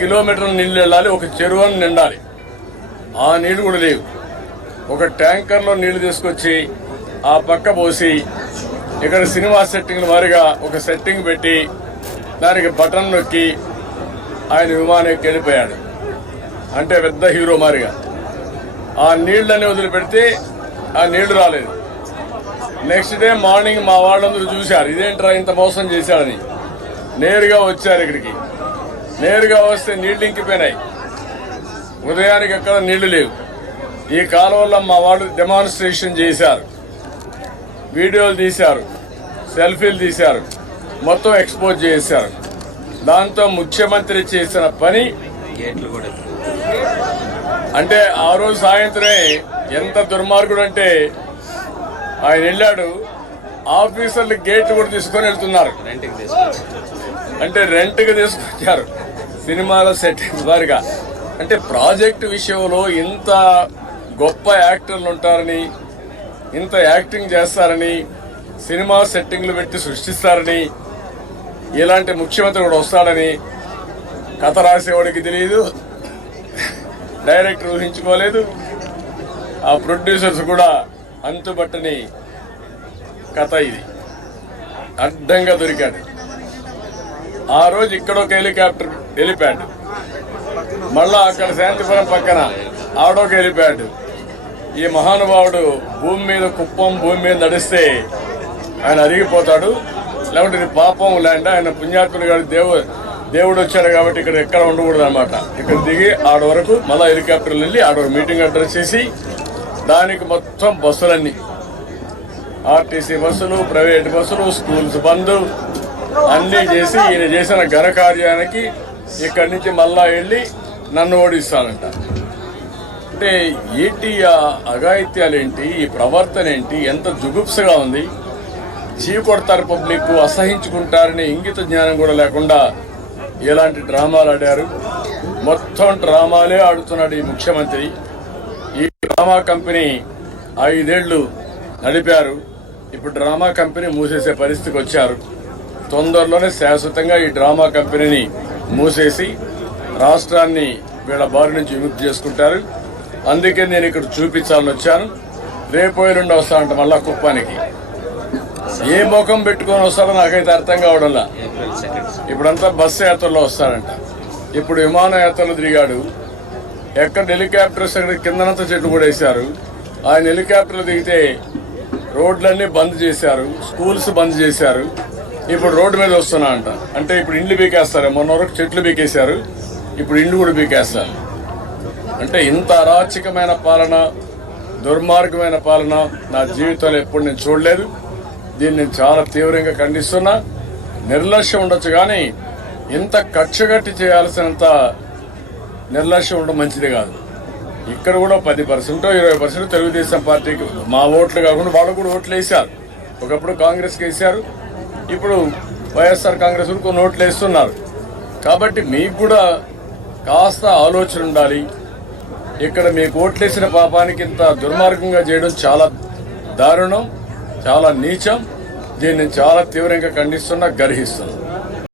కిలోమీటర్ల నీళ్లు వెళ్ళాలి, ఒక చెరువుని నిండాలి. ఆ నీళ్లు కూడా లేవు. ఒక ట్యాంకర్లో నీళ్లు తీసుకొచ్చి ఆ పక్క పోసి ఇక్కడ సినిమా సెట్టింగ్ మారిగా ఒక సెట్టింగ్ పెట్టి దానికి బటన్ నొక్కి ఆయన విమానానికి వెళ్ళిపోయాడు. అంటే పెద్ద హీరో మారిగా ఆ నీళ్లని వదిలిపెడితే ఆ నీళ్లు రాలేదు. నెక్స్ట్ డే మార్నింగ్ మా వాళ్ళందరూ చూశారు, ఇదేంట్రా ఇంత మోసం చేశాడని. నేరుగా వచ్చారు ఇక్కడికి. నేరుగా వస్తే నీళ్లు ఇంకిపోయినాయి. ఉదయానికి ఎక్కడ నీళ్లు లేవు. ఈ కాలువల్లో మా వాళ్ళు డెమాన్స్ట్రేషన్ చేశారు, వీడియోలు తీశారు, సెల్ఫీలు తీశారు, మొత్తం ఎక్స్పోజ్ చేశారు. దాంతో ముఖ్యమంత్రి చేసిన పని అంటే ఆ రోజు సాయంత్రమే ఎంత దుర్మార్గుడు అంటే ఆయన వెళ్ళాడు, ఆఫీసర్లు గేట్లు కూడా తీసుకొని వెళ్తున్నారు. అంటే రెంట్కి తీసుకొచ్చారు సినిమాలో సెట్టింగ్స్ వారిగా. అంటే ప్రాజెక్టు విషయంలో ఇంత గొప్ప యాక్టర్లు ఉంటారని, ఇంత యాక్టింగ్ చేస్తారని, సినిమా సెట్టింగ్లు పెట్టి సృష్టిస్తారని, ఇలాంటి ముఖ్యమంత్రి కూడా వస్తాడని కథ రాసేవాడికి తెలియదు, డైరెక్టర్ ఊహించుకోలేదు, ఆ ప్రొడ్యూసర్స్ కూడా అంతుబట్టని కథ ఇది. అడ్డంగా దొరికాడు. ఆ రోజు ఇక్కడ ఒక హెలికాప్టర్ హెలిప్యాడ్, మళ్ళా అక్కడ శాంతిపురం పక్కన ఆడోకి హెలిప్యాడ్. ఈ మహానుభావుడు భూమి మీద కుప్పం భూమి మీద నడిస్తే ఆయన అరిగిపోతాడు. లేకుంటే ఇది పాపం ల్యాండ్, ఆయన పుణ్యాత్ముడు గారు దేవుడు వచ్చాడు కాబట్టి ఇక్కడ ఎక్కడ ఉండకూడదు అనమాట. ఇక్కడ దిగి ఆడ వరకు మళ్ళా హెలికాప్టర్లు వెళ్ళి ఆడ మీటింగ్ అడ్రస్ చేసి దానికి మొత్తం బస్సులన్నీ ఆర్టీసీ బస్సులు, ప్రైవేట్ బస్సులు, స్కూల్స్ బంద్ అన్నీ చేసి ఈయన చేసిన ఘనకార్యానికి ఇక్కడి నుంచి మళ్ళా వెళ్ళి నన్ను ఓడిస్తానంట. అంటే ఏంటి ఆ అఘాయిత్యాలేంటి, ఈ ప్రవర్తన ఏంటి, ఎంత జుగుప్సగా ఉంది. చీవి కొడతారు పబ్లిక్, అసహించుకుంటారని ఇంగిత జ్ఞానం కూడా లేకుండా ఎలాంటి డ్రామాలు ఆడారు. మొత్తం డ్రామాలే ఆడుతున్నాడు ఈ ముఖ్యమంత్రి. ఈ డ్రామా కంపెనీ 5 ఏళ్లు నడిపారు. ఇప్పుడు డ్రామా కంపెనీ మూసేసే పరిస్థితికి వచ్చారు. తొందరలోనే శాశ్వతంగా ఈ డ్రామా కంపెనీని మూసేసి రాష్ట్రాన్ని వీళ్ళ బారి నుంచి విముక్తి చేసుకుంటారు. అందుకే నేను ఇక్కడ చూపించాలని వచ్చాను. రేపు ఎల్లుండి వస్తానంట మళ్ళా కుప్పానికి. ఏ ముఖం పెట్టుకొని వస్తాడో నాకైతే అర్థం కావడంలా. ఇప్పుడంతా బస్సు యాత్రలో వస్తాడంట. ఇప్పుడు విమానయాత్రలు తిరిగాడు. ఎక్కడ హెలికాప్టర్స్ అక్కడ కిందనంతా చెట్లు కూడా వేశారు. ఆయన హెలికాప్టర్లు దిగితే రోడ్లన్నీ బంద్ చేశారు, స్కూల్స్ బంద్ చేశారు. ఇప్పుడు రోడ్డు మీద వస్తున్నా అంట. అంటే ఇప్పుడు ఇండ్లు బీకేస్తారు. మొన్న వరకు చెట్లు బీకేశారు, ఇప్పుడు ఇండ్లు కూడా బీకేస్తారు. అంటే ఇంత అరాచకమైన పాలన, దుర్మార్గమైన పాలన నా జీవితంలో ఎప్పుడు నేను చూడలేదు. దీన్ని నేను చాలా తీవ్రంగా ఖండిస్తున్నా. నిర్లక్ష్యం ఉండొచ్చు కానీ ఇంత కక్షగట్టి చేయాల్సినంత నిర్లక్ష్యం ఉండడం మంచిది కాదు. ఇక్కడ కూడా 10% 20% తెలుగుదేశం పార్టీకి మా ఓట్లు కాకుండా వాళ్ళు కూడా ఓట్లు వేశారు. ఒకప్పుడు కాంగ్రెస్కి వేశారు, ఇప్పుడు వైఎస్ఆర్ కాంగ్రెస్ కొన్ని ఓట్లు వేస్తున్నారు. కాబట్టి మీకు కూడా కాస్త ఆలోచన ఉండాలి. ఇక్కడ మీకు ఓట్లేసిన పాపానికి ఇంత దుర్మార్గంగా చేయడం చాలా దారుణం, చాలా నీచం. దీన్ని చాలా తీవ్రంగా ఖండిస్తున్నా, గర్హిస్తున్నా.